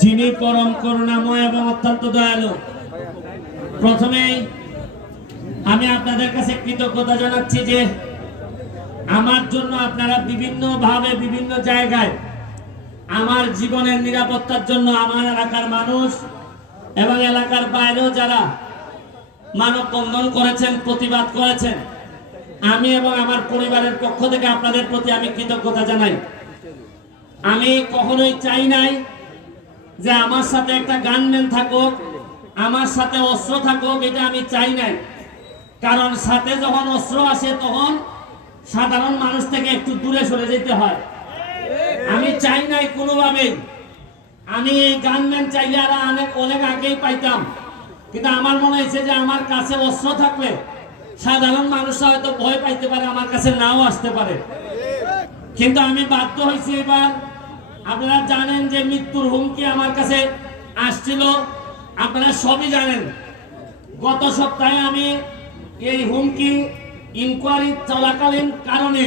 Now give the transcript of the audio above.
যিনি পরম করুণাময় এবং অত্যন্ত দয়ালু। প্রথমেই আমি আপনাদের কাছে কৃতজ্ঞতা জানাচ্ছি যে আমার জন্য আপনারা বিভিন্নভাবে বিভিন্ন জায়গায় আমার জীবনের নিরাপত্তার জন্য আমার এলাকার মানুষ এবং এলাকার বাইরেও যারা মানববন্ধন করেছেন, প্রতিবাদ করেছেন, আমি এবং আমার পরিবারের পক্ষ থেকে আপনাদের প্রতি আমি কৃতজ্ঞতা জানাই। আমি কখনোই চাই নাই যে আমার সাথে একটা গানম্যান থাকুক, আমার সাথে অস্ত্র থাকুক, এটা আমি চাই নাই। কারণ সাথে যখন অস্ত্র আসে তখন সাধারণ মানুষ থেকে একটু দূরে সরে যেতে হয়। আমি চাই নাই কোনোভাবেই। আমি এই গানম্যান চাইলে আর অনেক আগেই পাইতাম, কিন্তু আমার মনে হয়েছে যে আমার কাছে অস্ত্র থাকলে সাধারণ মানুষরা হয়তো ভয় পাইতে পারে, আমার কাছে নাও আসতে পারে। কিন্তু আমি বাধ্য হয়েছি এবার। আপনারা জানেন যে মৃত্যুর হুমকি আমার কাছে আসছিল, আপনারা সবই জানেন। গত সপ্তাহে আমি এই হুমকি ইনকোয়ারি চলাকালীন কারণে